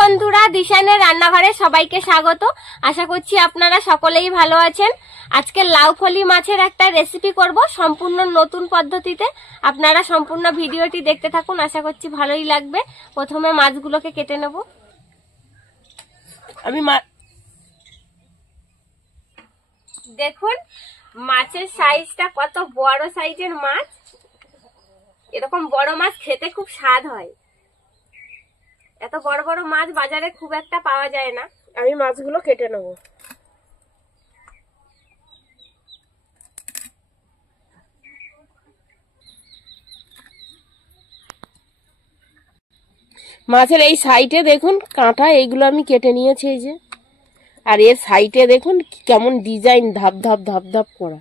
বন্ধুরা, দিশানের রান্নাঘরে সবাইকে স্বাগত। আশা করছি আপনারা সকলেই ভালো আছেন। আজকে লাউ ফলি মাছের একটা রেসিপি করব সম্পূর্ণ নতুন পদ্ধতিতে। আপনারা সম্পূর্ণ ভিডিওটি দেখতে থাকুন, আশা করছি ভালোই লাগবে। প্রথমে মাছগুলোকে কেটে নেব। দেখুন মাছের সাইজটা কত বড় সাইজের মাছ। এরকম বড় মাছ খেতে খুব স্বাদ হয়। এত বড় বড় মাছ বাজারে খুব একটা পাওয়া যায় না। আমি মাছগুলো কেটে নেব। মাছের এই সাইডে দেখুন কাঁটা, এইগুলো আমি কেটে নিয়েছি এই যে। আর এর সাইডে দেখুন কেমন ডিজাইন ধাপ ধাপ ধাপ ধাপ করা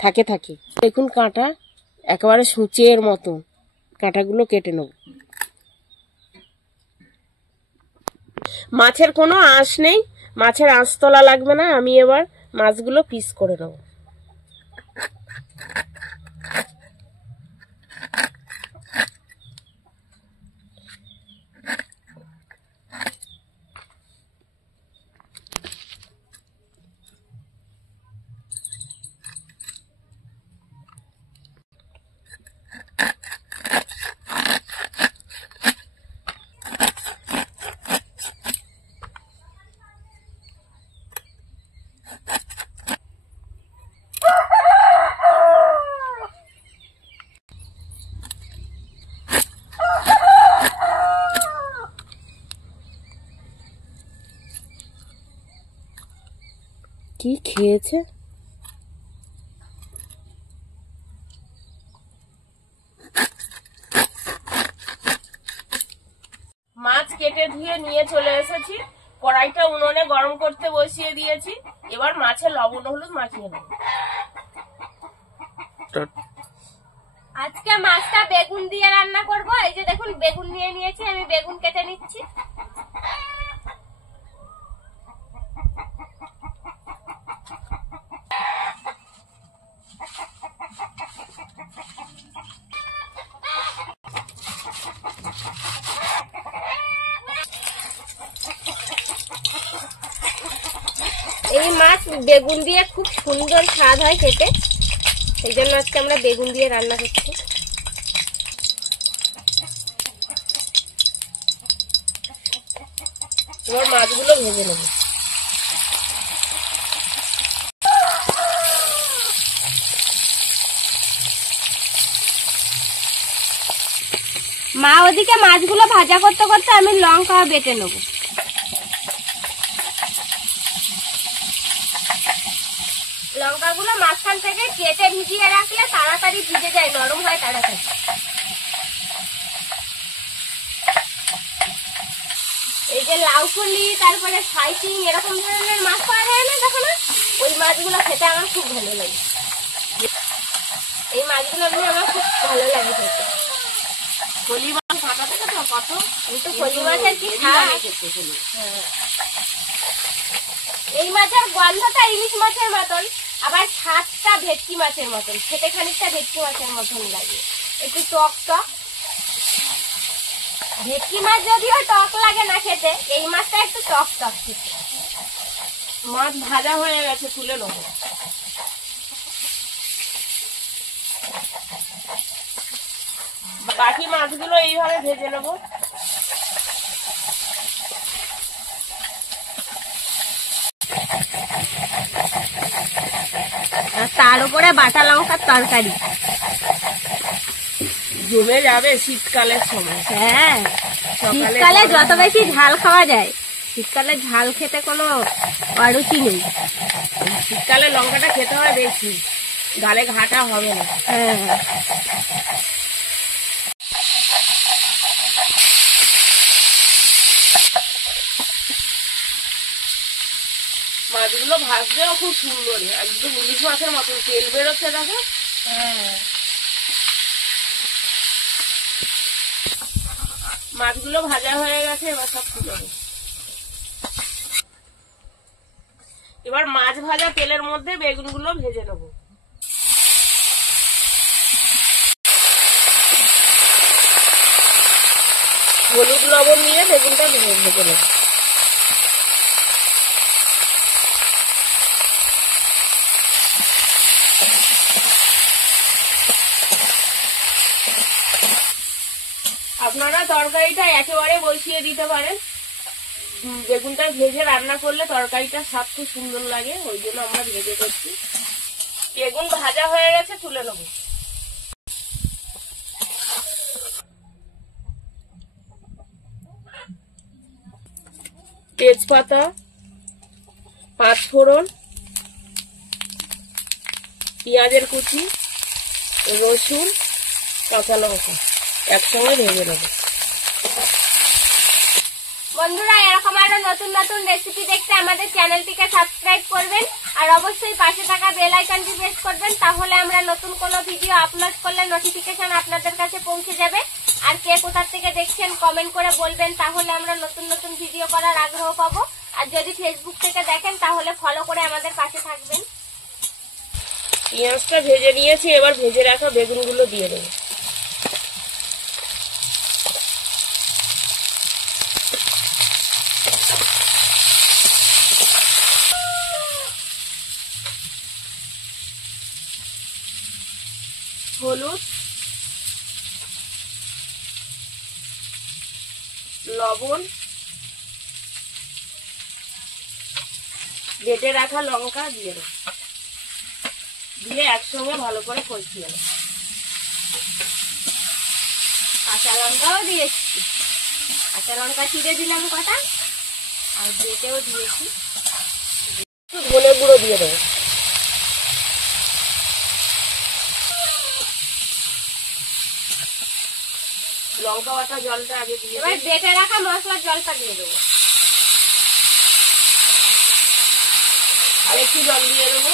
থাকে থাকে। দেখুন কাঁটা একেবারে সূচের মতো, কাঁটাগুলো কেটে নেব। মাছের কোনো আঁশ নেই, মাছের আঁশ তোলা লাগবে না। আমি এবার মাছগুলো পিস করে নেব। কি খেয়েছে? মাছ কেটে ধুয়ে নিয়ে চলে এসেছি। কড়াইটা উনুনে গরম করতে বসিয়ে দিয়েছি। এবার মাছে লবণ হলুদ মাখিয়ে নেব। আজকে মাছটা বেগুন দিয়ে রান্না করব। এই যে দেখুন বেগুন নিয়ে নিয়েছি, আমি বেগুন কেটে নিচ্ছি। এই মাছ বেগুন দিয়ে খুব সুন্দর স্বাদ হয় খেতে, এই জন্য আজকে আমরা বেগুন দিয়ে রান্না করছি। এবার মাছগুলো ভেজে নেব। মা ওদিকে মাছগুলো ভাজা করতে করতে আমি লঙ্কা বেটে নেব। লঙ্কাগুলো মাঝখান থেকে কেটে ভিজিয়ে রাখলে তাড়াতাড়ি ভিজে যায়, নরম হয় তাড়াতাড়ি। এই যে লাউ ফলি, তারপরে সাইটিং, এরকম ধরনের মাছ পাওয়া যায় না, দেখো না, ওই মাছগুলো খেতে আমার খুব ভালো লাগে। এই মাছগুলো আমার খুব ভালো লাগে খেতে। ফলি মাছ কাটা থেকে তো কত, আমি তো ফলি মাছের কি খাই। এই মাছের গন্ধটা ইলিশ মাছের মতন, আবার স্বাদটা ভেটকি মাছের মতন, খেতে খানিকটা ভেটকি মাছের মতন লাগে, একটু টক টক। ভেটকি মাছ যদিও টক লাগে না খেতে, এই মাছটা একটু টক টক খেতে। মাছ ভাজা হয়ে গেছে, তুলে নেব। বাকি মাছগুলো এইভাবে ভেজে নেব। তার উপরে বাটা লঙ্কার তরকারি জমে যাবে শীতকালের সময়। হ্যাঁ, শীতকালে যত বেশি ঝাল খাওয়া যায়, শীতকালে ঝাল খেতে কোনো অরুচি নেই। শীতকালে লঙ্কাটা খেতে হয় বেশি, গালে ঘাটা হবে না। হ্যাঁ, মাছগুলো ভাজতেও খুব সুন্দর, একদম ইলিশ মাছের মতন তেল বেরোচ্ছে, দেখো। হ্যাঁ, মাছগুলো ভাজা হয়ে গেছে, এবার সব তুলে নেব। এবার মাছ ভাজা তেলের মধ্যে বেগুনগুলো ভেজে নেব। হলুদ লবণ দিয়ে বেগুনটা ভেজে নেব। আপনারা তরকারিটা একেবারে বসিয়ে দিতে পারেন, বেগুনটা ভেজে রান্না করলে তরকারিটার স্বাদ খুব সুন্দর লাগে, ওই জন্য আমরা ভেজে করছি। বেগুন ভাজা হয়ে গেছে, তুলে নেব। তেজপাতা, পাঁচফোড়ন, পেঁয়াজের কুচি, রসুন, কাঁচা লঙ্কা একসঙ্গে ভেজে নেব। বন্ধুরা, এরকম আরো নতুন নতুন রেসিপি দেখতে আমাদের চ্যানেলটিকে সাবস্ক্রাইব করবেন আর অবশ্যই পাশে থাকা বেল আইকনটি প্রেস করবেন, তাহলে আমরা নতুন কোনো ভিডিও আপলোড করলে নোটিফিকেশন আপনাদের কাছে পৌঁছে যাবে। আর কে কোথা থেকে দেখছেন কমেন্ট করে বলবেন, তাহলে আমরা নতুন নতুন ভিডিও করার আগ্রহ পাবো। আর যদি ফেসবুক থেকে দেখেন তাহলে ফলো করে আমাদের পাশে থাকবেন। পেঁয়াজটা ভেজে নিয়েছি, এবার ভেজে রাখা বেগুনগুলো দিয়ে দেবো। হলুদ, লবণ, বেটে রাখা লঙ্কা দিয়ে দেবো, দিয়ে একসঙ্গে ভালো করে কষিয়ে নেব। কাঁচা লঙ্কাও দিয়েছি, কাঁচা লঙ্কা চিড়ে দিলাম কটা, আর বেটেও দিয়েছি। ধনে গুঁড়ো দিয়ে দেবো। লঙ্কা বাটা জলটা আগে দিয়ে এবার বেটে রাখা মশলার জলটা দিয়ে দেবো, আর একটু জল দিয়ে দেবো।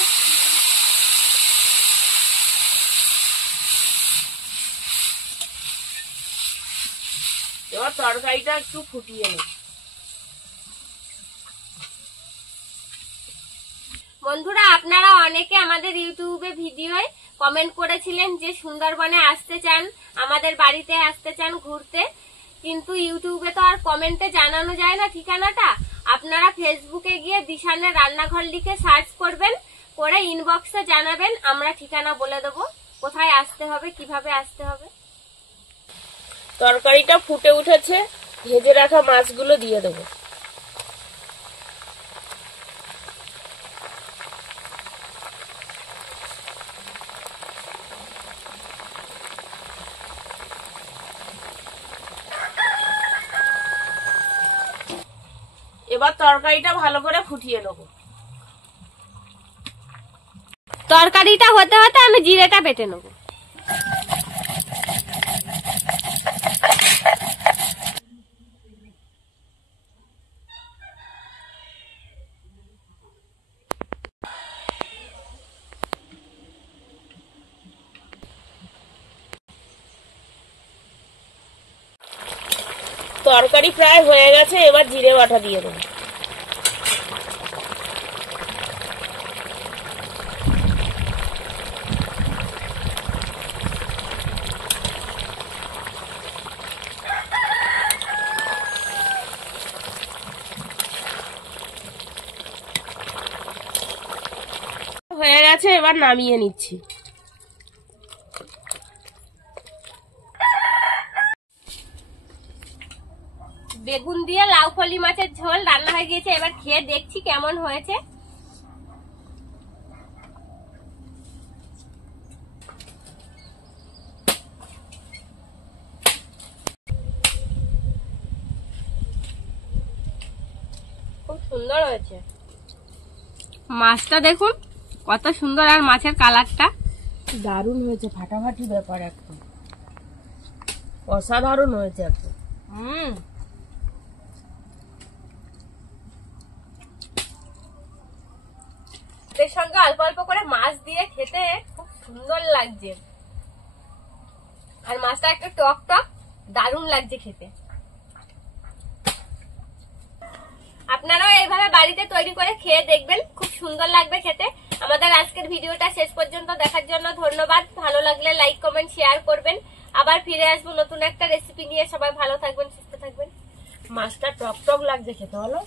এবার তরকারিটা একটু ফুটিয়ে নেব। বন্ধুরা, আপনারা অনেকে আমাদের ইউটিউবে ভিডিওয় কমেন্ট করেছিলেন যে সুন্দরবনে আসতে চান, আমাদের বাড়িতে আসতে চান ঘুরতে, কিন্তু ইউটিউবে তো আর কমেন্টে জানানো যায় না ঠিকানাটা। আপনারা ফেসবুকে গিয়ে দিশানের রান্নাঘর লিখে সার্চ করবেন, করে ইনবক্সে জানাবেন, আমরা ঠিকানা বলে দেবো কোথায় আসতে হবে, কিভাবে আসতে হবে। তরকারিটা ফুটে উঠেছে, ভেজে রাখা মাছগুলো দিয়ে দেবো। এবার তরকারিটা ভালো করে ফুটিয়ে নেব। তরকারিটা হতে হতে আমি জিরেটা বেটে নেব। তরকারি প্রায় হয়ে গেছে, এবার জিরে বাটা দিয়ে দেবো। হয়ে গেছে, এবার নামিয়ে নিচ্ছি। বেগুন দিয়ে লাউ ফলি মাছের ঝোল রান্না হয়ে গিয়েছে, এবার খেয়ে দেখছি কেমন হয়েছে। খুব সুন্দর হয়েছে, মাছটা দেখুন কত সুন্দর, আর মাছের কালারটা দারুণ হয়েছে, ফাটাফাটি ব্যাপার, একদম অসাধারণ হয়েছে একদম। এর সঙ্গে অল্প অল্প করে মাছ দিয়ে খেতে খুব সুন্দর লাগছে, আর মাছটা একটু টক টক দারুণ লাগছে খেতে। আপনারাও এইভাবে বাড়িতে তৈরি করে খেয়ে দেখবেন, খুব সুন্দর লাগবে খেতে। আমাদের আজকের ভিডিওটা শেষ পর্যন্ত দেখার জন্য ধন্যবাদ। ভালো লাগলে লাইক কমেন্ট শেয়ার করবেন, আবার ফিরে আসবো নতুন একটা রেসিপি নিয়ে। সবাই ভালো থাকবেন, সুস্থ থাকবেন। মাছটা টক টক লাগছে খেতে, বলো।